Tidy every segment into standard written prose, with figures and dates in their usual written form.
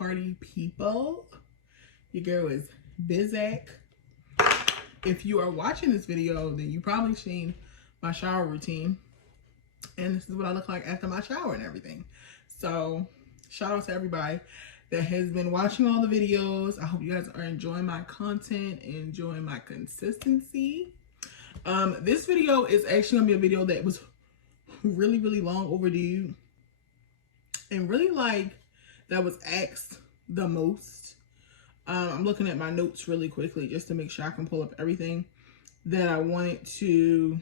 party people? Your girl is Bizak. If you are watching this video, then you probably seen my shower routine. And this is what I look like after my shower and everything. So shout out to everybody that has been watching all the videos. I hope you guys are enjoying my content and enjoying my consistency. This video is actually gonna be a video that was really long overdue, and really like that was asked the most. I'm looking at my notes really quickly just to make sure I can pull up everything that I wanted to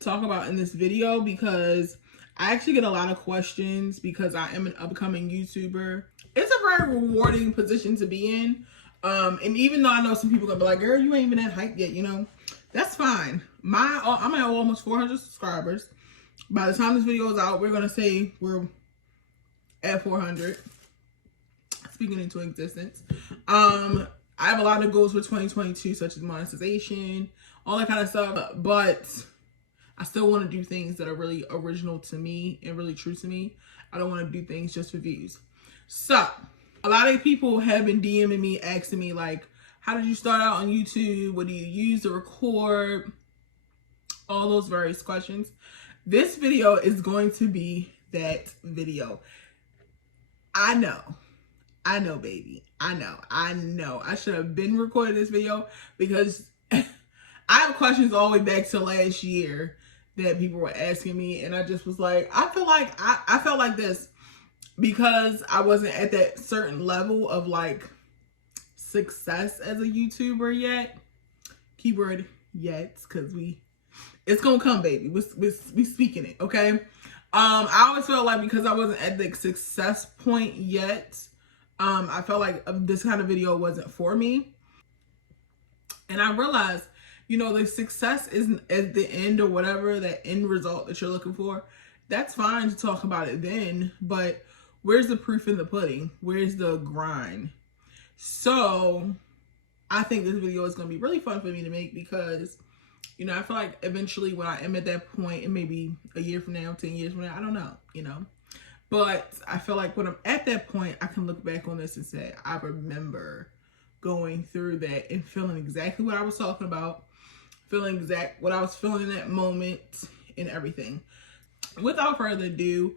talk about in this video, because I actually get a lot of questions because I am an upcoming YouTuber. It's a very rewarding position to be in. And even though I know some people gonna be like, girl, you ain't even that hype yet, you know, that's fine. I'm at almost 400 subscribers. By the time this video is out, we're gonna say we're at 400. Speaking into existence. I have a lot of goals for 2022, such as monetization, all that kind of stuff, but I still want to do things that are really original to me and really true to me. I don't want to do things just for views. So a lot of people have been DMing me, asking me like, how did you start out on YouTube? What do you use to record? All those various questions. This video is going to be that video. I know, baby. I know. I should have been recording this video because I have questions all the way back to last year that people were asking me, and I just was like, I felt like this because I wasn't at that certain level of like success as a YouTuber yet. Keyword yet, because it's gonna come, baby. We speaking it, okay? I always felt like because I wasn't at the success point yet, I felt like this kind of video wasn't for me. And I realized, you know, the success isn't at the end or whatever, that end result that you're looking for. That's fine to talk about it then, but where's the proof in the pudding? Where's the grind? So I think this video is going to be really fun for me to make because, you know, I feel like eventually when I am at that point, it may be a year from now, 10 years from now, I don't know, you know. But I feel like when I'm at that point, I can look back on this and say, I remember going through that and feeling exactly what I was talking about, feeling what I was feeling in that moment and everything. Without further ado,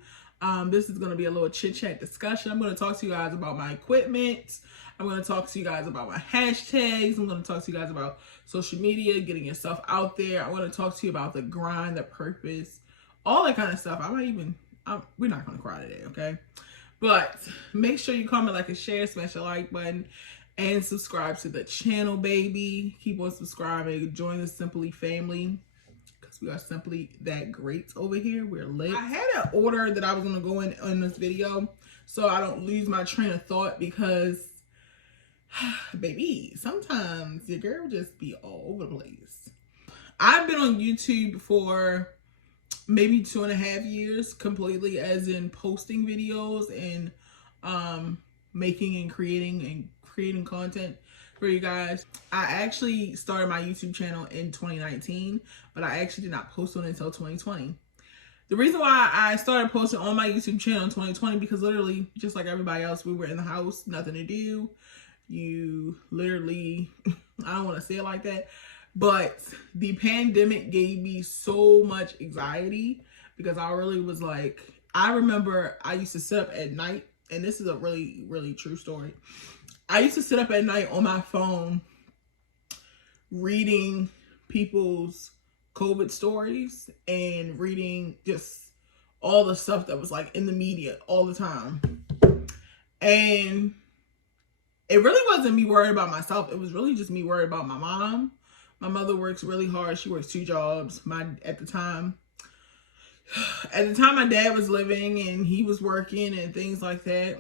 this is going to be a little chit chat discussion. I'm going to talk to you guys about my equipment. I'm going to talk to you guys about my hashtags. I'm going to talk to you guys about social media, getting yourself out there. I want to talk to you about the grind, the purpose, all that kind of stuff. We're not going to cry today, okay? But make sure you comment, like, and share, smash the like button, and subscribe to the channel, baby. Keep on subscribing. Join the Simply family because we are simply that great over here. We're lit. I had an order that I was going to go in this video so I don't lose my train of thought because, baby, sometimes your girl just be all over the place. I've been on YouTube for maybe 2.5 years completely, as in posting videos and making and creating content for you guys. I actually started my YouTube channel in 2019, but I actually did not post on it until 2020. The reason why I started posting on my YouTube channel in 2020, because literally, just like everybody else, we were in the house, nothing to do. You literally, I don't want to say it like that, but the pandemic gave me so much anxiety because I really was like, I remember I used to sit up at night, and this is a really true story. I used to sit up at night on my phone reading people's COVID stories and reading just all the stuff that was like in the media all the time. And it really wasn't me worried about myself. It was really just me worried about my mom. My mother works really hard. She works 2 jobs. At the time my dad was living and he was working and things like that.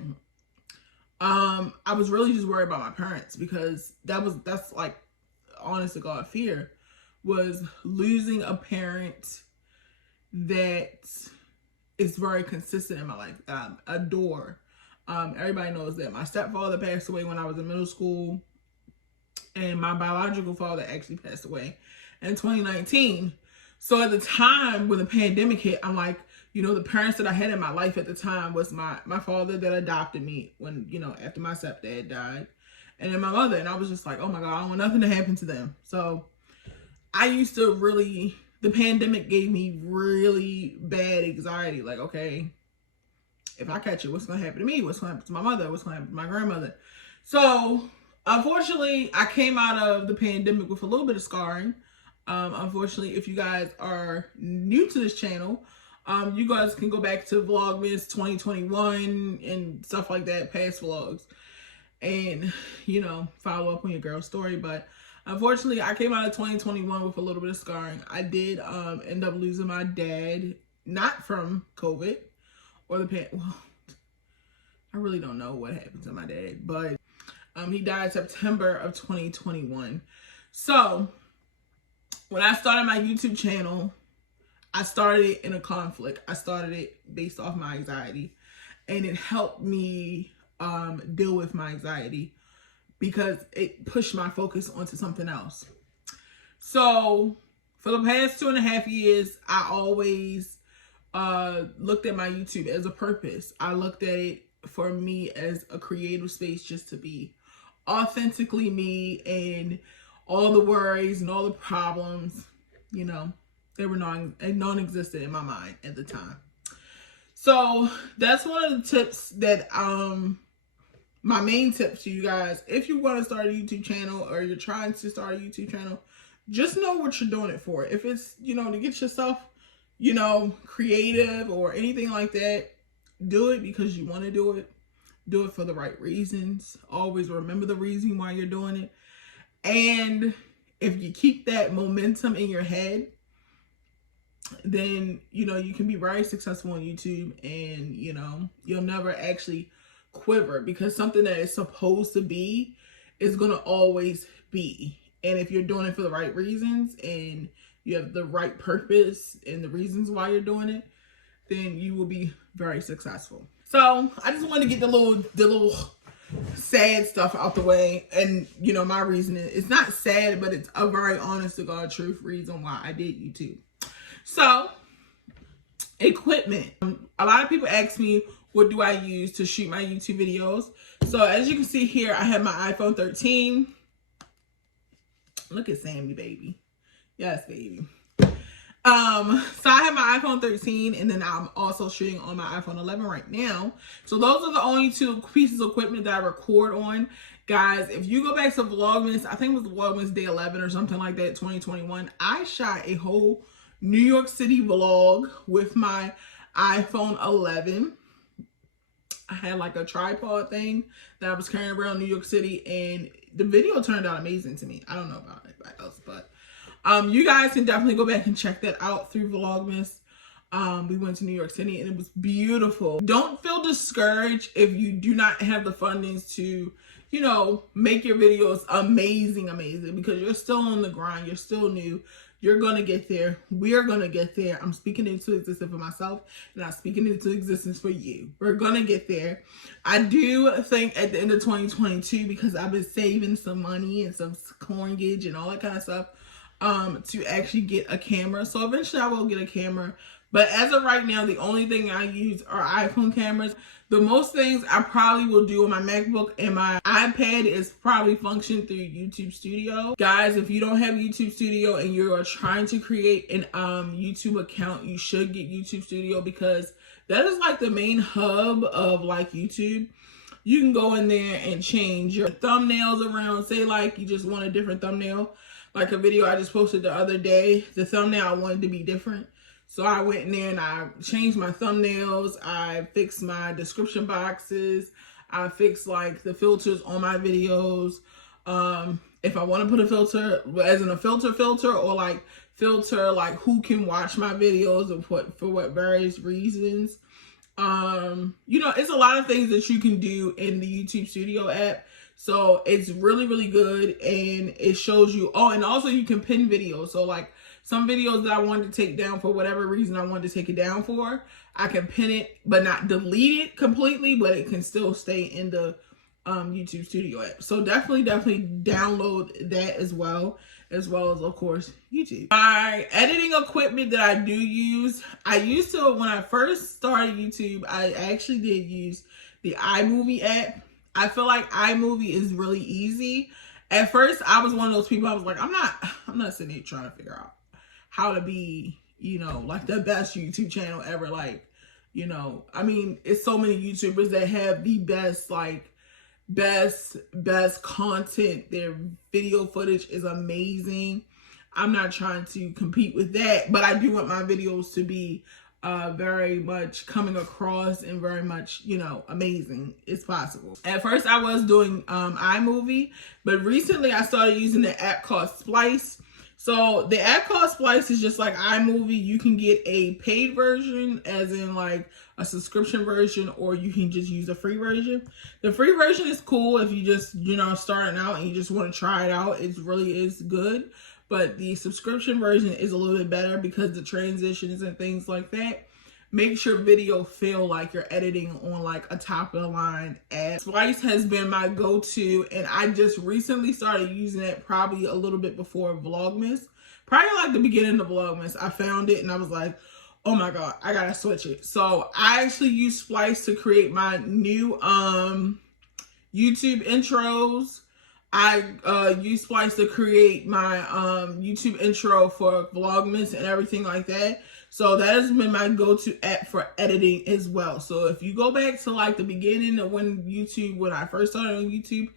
I was really just worried about my parents because that's like, honest to God, fear was losing a parent that is very consistent in my life. Adore. Everybody knows that my stepfather passed away when I was in middle school, and my biological father actually passed away in 2019. So at the time when the pandemic hit, I'm like, You know, the parents that I had in my life at the time was my father that adopted me when, you know, after my stepdad died, and then my mother. And I was just like, oh my God, I don't want nothing to happen to them. So I used to really, the pandemic gave me really bad anxiety. Like, okay, if I catch it, what's going to happen to me? What's going to happen to my mother? What's going to happen to my grandmother? So unfortunately, I came out of the pandemic with a little bit of scarring. Unfortunately, if you guys are new to this channel, you guys can go back to Vlogmas 2021 and stuff like that, past vlogs, and, you know, follow up on your girl's story. But unfortunately, I came out of 2021 with a little bit of scarring. I did end up losing my dad, not from COVID or the well, I really don't know what happened to my dad, but he died September of 2021. So when I started my YouTube channel, I started it in a conflict. I started it based off my anxiety, and it helped me deal with my anxiety because it pushed my focus onto something else. So for the past 2.5 years, I always looked at my YouTube as a purpose. I looked at it for me as a creative space just to be authentically me, and all the worries and all the problems, you know, they were non-existent in my mind at the time. So that's one of the tips that my main tips to you guys, if you want to start a YouTube channel or you're trying to start a YouTube channel, just know what you're doing it for. If it's, you know, to get yourself, you know, creative or anything like that, do it because you want to do it. Do it for the right reasons. Always remember the reason why you're doing it. And if you keep that momentum in your head, then, you know, you can be very successful on YouTube, and, you know, you'll never actually quiver, because something that is supposed to be is going to always be. And if you're doing it for the right reasons and you have the right purpose and the reasons why you're doing it, then you will be very successful. So I just want to get the little sad stuff out the way. And, you know, my reason is, it's not sad, but it's a very honest to God truth reason why I did YouTube. So equipment. A lot of people ask me, what do I use to shoot my YouTube videos? So as you can see here, I have my iPhone 13. Look at Sammy, baby. Yes, baby. So I have my iPhone 13, and then I'm also shooting on my iPhone 11 right now. So those are the only two pieces of equipment that I record on. Guys, if you go back to Vlogmas, I think it was Vlogmas Day 11 or something like that, 2021, I shot a whole New York City vlog with my iPhone 11. I had like a tripod thing that I was carrying around New York City, and the video turned out amazing to me. I don't know about anybody else, but you guys can definitely go back and check that out through Vlogmas. We went to New York City and it was beautiful. Don't feel discouraged if you do not have the fundings to, you know, make your videos amazing, because you're still on the grind. You're still new. You're going to get there. We're going to get there. I'm speaking into existence for myself, and I'm speaking into existence for you. We're going to get there. I do think at the end of 2022, because I've been saving some money and some mortgage and all that kind of stuff, to actually get a camera. So eventually I will get a camera. But as of right now, the only thing I use are iPhone cameras. The most things I probably will do on my MacBook and my iPad is probably function through YouTube Studio. Guys, if you don't have YouTube Studio and you are trying to create an YouTube account, you should get YouTube Studio, because that is like the main hub of like YouTube. You can go in there and change your thumbnails around. Say like you just want a different thumbnail. Like a video I just posted the other day, the thumbnail I wanted to be different. So I went in there and I changed my thumbnails. I fixed my description boxes. I fixed like the filters on my videos. If I want to put a filter, as in a filter, or like filter like who can watch my videos and for what various reasons. You know, it's a lot of things that you can do in the YouTube Studio app. So it's really, really good, and it shows you, oh, and also you can pin videos. So like some videos that I wanted to take down for whatever reason I wanted to take it down for, I can pin it, but not delete it completely, but it can still stay in the YouTube Studio app. So definitely download that as well as of course YouTube. My editing equipment that I do use, I used to, when I first started YouTube, I actually did use the iMovie app. I feel like iMovie is really easy. At first I was one of those people, I was like, I'm not sitting here trying to figure out how to be, you know, like the best YouTube channel ever. Like, you know, I mean, it's so many YouTubers that have the best, like, best content. Their video footage is amazing. I'm not trying to compete with that, but I do want my videos to be very much coming across and very much, you know, amazing as possible. At first I was doing iMovie, but recently I started using the app called Splice. So the app called Splice is just like iMovie. You can get a paid version, as in like a subscription version, or you can just use a free version. The free version is cool if you just, you know, starting out and you just want to try it out. It really is good. But the subscription version is a little bit better because the transitions and things like that makes your video feel like you're editing on like a top of the line app. Splice has been my go-to, and I just recently started using it probably a little bit before Vlogmas. Probably like the beginning of Vlogmas. I found it and I was like, oh my God, I gotta switch it. So I actually use Splice to create my new YouTube intros. I use Splice to create my YouTube intro for Vlogmas and everything like that. So that has been my go-to app for editing as well. So if you go back to like the beginning of when I first started on YouTube,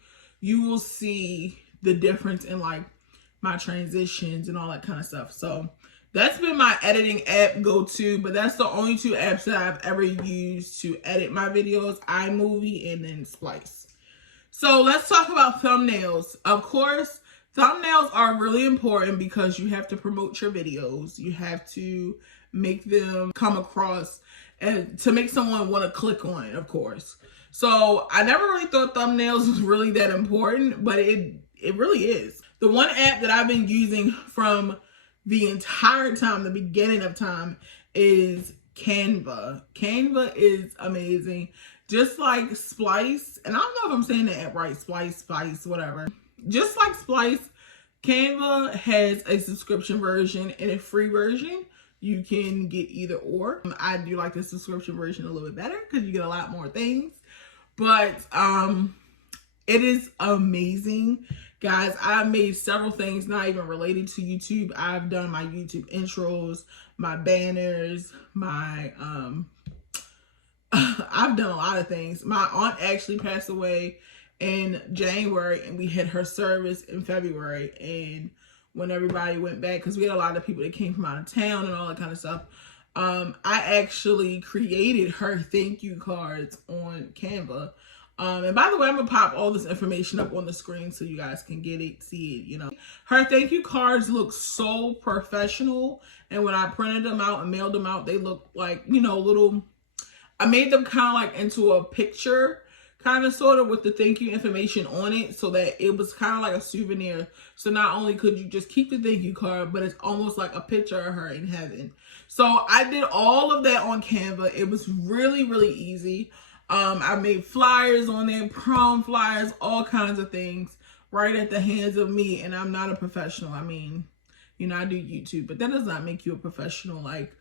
you will see the difference in like my transitions and all that kind of stuff. So that's been my editing app go-to, but that's the only two apps that I've ever used to edit my videos, iMovie and then Splice. So let's talk about thumbnails. Of course, thumbnails are really important because you have to promote your videos. You have to make them come across and to make someone want to click on it, of course. So I never really thought thumbnails was really that important, but it really is. The one app that I've been using from the entire time, the beginning of time, is Canva. Canva is amazing. Just like Splice, and I don't know if I'm saying that right, Splice, whatever. Just like Splice, Canva has a subscription version and a free version. You can get either or. I do like the subscription version a little bit better because you get a lot more things. But it is amazing. Guys, I've made several things not even related to YouTube. I've done my YouTube intros, my banners, my I've done a lot of things. My aunt actually passed away in January, and we had her service in February. And when everybody went back, because we had a lot of people that came from out of town and all that kind of stuff, I actually created her thank you cards on Canva. And by the way, I'm gonna pop all this information up on the screen so you guys can get it, see it, you know. Her thank you cards look so professional, and when I printed them out and mailed them out, they look like, you know, little, I made them kind of like into a picture, kind of sort of with the thank you information on it, so that it was kind of like a souvenir. So not only could you just keep the thank you card, but it's almost like a picture of her in heaven. So I did all of that on Canva. It was really, really easy. I made flyers on there, prom flyers, all kinds of things right at the hands of me. And I'm not a professional. I mean, you know, I do YouTube, but that does not make you a professional, like,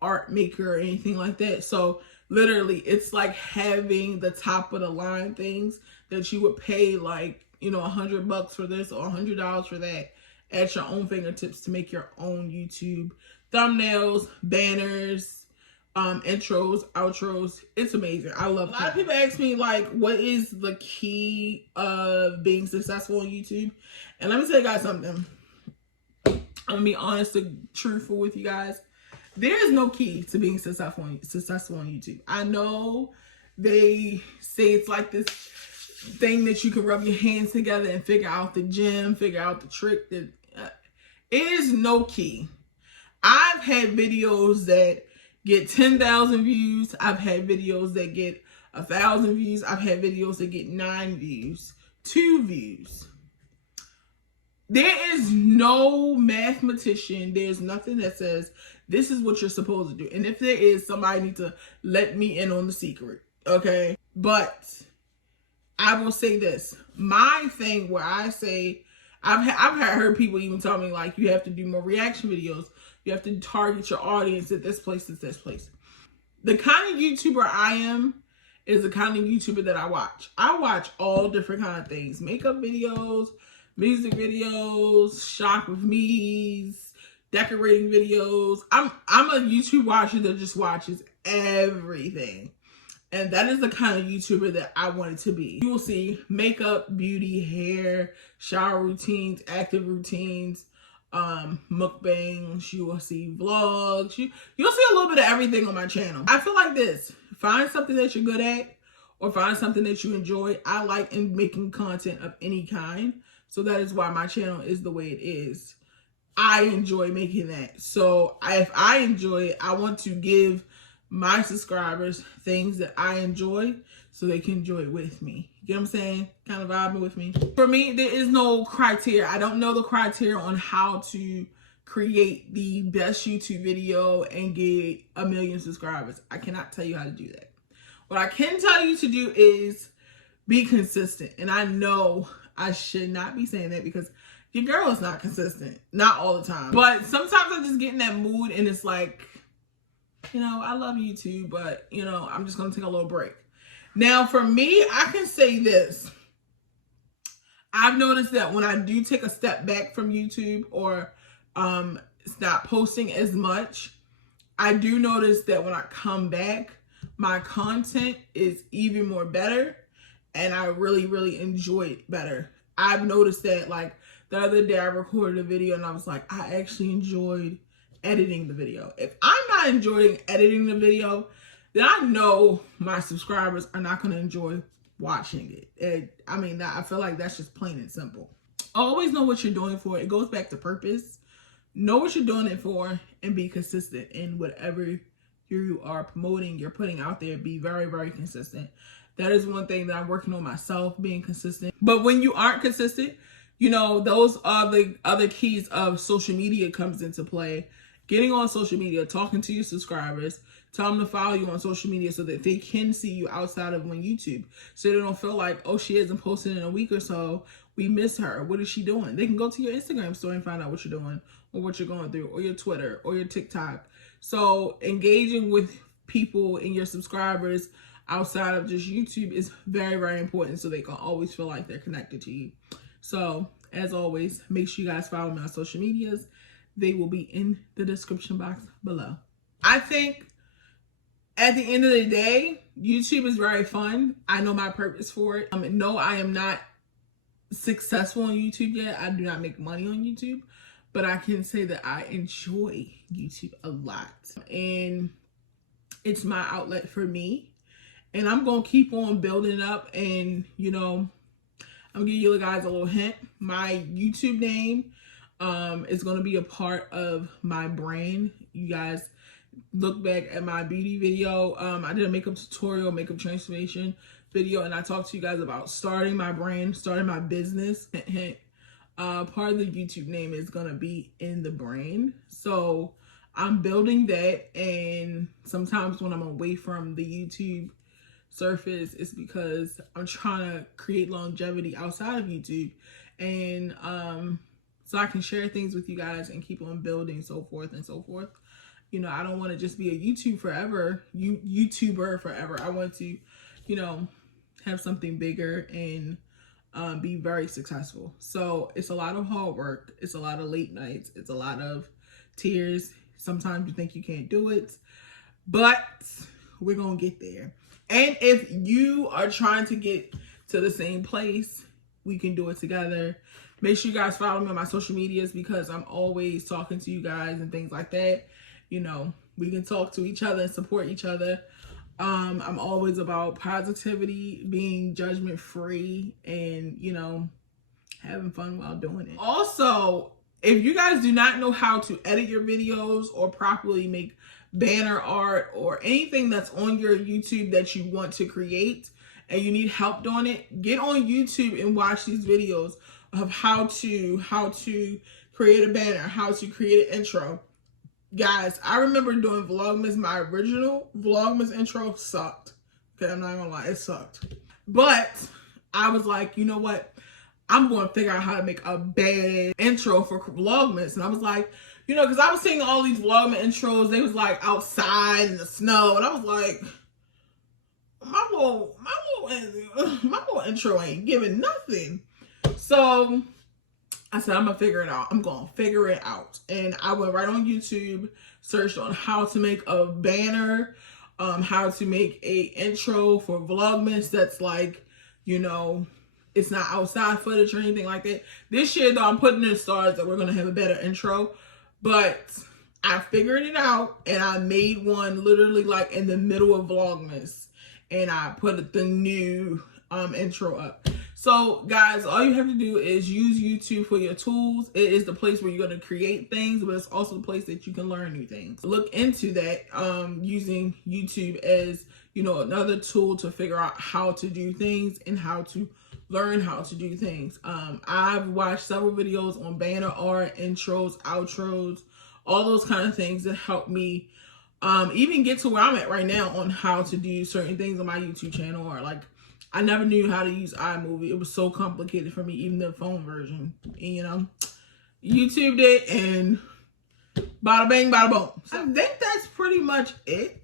art maker or anything like that. So literally, it's like having the top of the line things that you would pay, like, you know, $100 for this or $100 for that at your own fingertips to make your own YouTube thumbnails, banners, intros, outros. It's amazing. I love it. A lot of people ask me, like, what is the key of being successful on YouTube? And let me tell you guys something. I'm gonna be honest and truthful with you guys. There is no key to being successful on YouTube. I know they say it's like this thing that you can rub your hands together and figure out the gem, figure out the trick. That it is no key. I've had videos that get 10,000 views. I've had videos that get 1,000 views. I've had videos that get 9 views, 2 views. There is no mathematician. There's nothing that says this is what you're supposed to do. And if there is, somebody needs to let me in on the secret, okay? But I will say this. My thing where I say, I've heard people even tell me, like, you have to do more reaction videos. You have to target your audience at this place, at this place. The kind of YouTuber I am is the kind of YouTuber that I watch. I watch all different kind of things. Makeup videos, music videos, shop with me's, decorating videos. I'm a YouTube watcher that just watches everything. And that is the kind of YouTuber that I wanted to be. You will see makeup, beauty, hair, shower routines, active routines, mukbangs. You will see vlogs. You'll see a little bit of everything on my channel. I feel like this. Find something that you're good at or find something that you enjoy. I like in making content of any kind. So that is why my channel is the way it is. I enjoy making that. So if I enjoy it, I want to give my subscribers things that I enjoy so they can enjoy it with me. You get what I'm saying? Kind of vibing with me. For me, there is no criteria. I don't know the criteria on how to create the best YouTube video and get 1 million subscribers. I cannot tell you how to do that. What I can tell you to do is be consistent. And I know I should not be saying that because your girl is not consistent. Not all the time. But sometimes I just get in that mood and it's like, you know, I love YouTube, but, you know, I'm just going to take a little break. Now, for me, I can say this. I've noticed that when I do take a step back from YouTube or stop posting as much, I do notice that when I come back, my content is even more better and I really, really enjoy it better. I've noticed that, like, the other day I recorded a video and I was like, I actually enjoyed editing the video. If I'm not enjoying editing the video, then I know my subscribers are not going to enjoy watching it. I mean, I feel like that's just plain and simple. Always know what you're doing for. It goes back to purpose. Know what you're doing it for and be consistent in whatever you are promoting, you're putting out there. Be very, very consistent. That is one thing that I'm working on myself, being consistent. But when you aren't consistent, you know, those are the other keys of social media comes into play. Getting on social media, talking to your subscribers, tell them to follow you on social media so that they can see you outside of on YouTube. So they don't feel like, oh, she hasn't posted in a week or so. We miss her. What is she doing? They can go to your Instagram story and find out what you're doing or what you're going through, or your Twitter or your TikTok. So engaging with people and your subscribers outside of just YouTube is very, very important so they can always feel like they're connected to you. So as always, make sure you guys follow me on social medias. They will be in the description box below. I think at the end of the day, YouTube is very fun. I know my purpose for it. No, I am not successful on YouTube yet. I do not make money on YouTube, but I can say that I enjoy YouTube a lot. And it's my outlet for me. And I'm going to keep on building up. And, you know, I'm going to give you guys a little hint. My YouTube name is going to be a part of my brand. You guys look back at my beauty video. I did a makeup tutorial, makeup transformation video, and I talked to you guys about starting my brand, starting my business. Part of the YouTube name is going to be in the brand. So I'm building that, and sometimes when I'm away from the YouTube surface, it's because I'm trying to create longevity outside of YouTube, and so I can share things with you guys and keep on building, so forth and so forth. You know, I don't want to just be a YouTuber forever. I want to, you know, have something bigger and be very successful. So it's a lot of hard work. It's a lot of late nights. It's a lot of tears. Sometimes you think you can't do it, but we're going to get there. And if you are trying to get to the same place, we can do it together. Make sure you guys follow me on my social medias because I'm always talking to you guys and things like that. You know, we can talk to each other and support each other. I'm always about positivity, being judgment free, and, you know, having fun while doing it. Also, if you guys do not know how to edit your videos or properly make banner art or anything that's on your YouTube that you want to create and you need help doing it, get on YouTube and watch these videos of how to create a banner, how to create an intro. Guys, I remember doing Vlogmas. My original Vlogmas intro sucked. Okay, I'm not gonna lie, it sucked. But I was like, you know what? I'm going to figure out how to make a bad intro for Vlogmas. And I was like, you know, because I was seeing all these Vlogmas intros. They was like outside in the snow. And I was like, my little intro ain't giving nothing. So I said, I'm going to figure it out. I'm going to figure it out. And I went right on YouTube, searched on how to make a banner, how to make a intro for Vlogmas that's like, you know, it's not outside footage or anything like that. This year, though, I'm putting in stars that we're going to have a better intro. But I figured it out, and I made one literally like in the middle of Vlogmas. And I put the new intro up. So, guys, all you have to do is use YouTube for your tools. It is the place where you're going to create things, but it's also the place that you can learn new things. Look into that, using YouTube as, you know, another tool to figure out how to do things and how to learn how to do things. I've watched several videos on banner art, intros, outros, all those kind of things that help me even get to where I'm at right now on how to do certain things on my YouTube channel. Or like, I never knew how to use iMovie. It was so complicated for me, even the phone version. And, you know, YouTube it, and bada bang, bada boom. So I think that's pretty much it.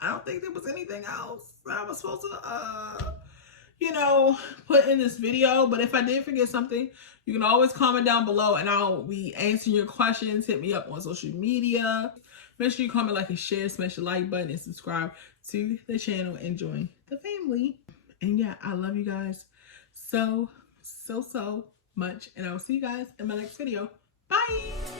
I don't think there was anything else I was supposed to you know, put in this video. But if I did forget something, you can always comment down below and I'll be answering your questions. Hit me up on social media. Make sure you comment, like, and share, smash the like button, and subscribe to the channel and join the family. And yeah, I love you guys so much. And I will see you guys in my next video. Bye.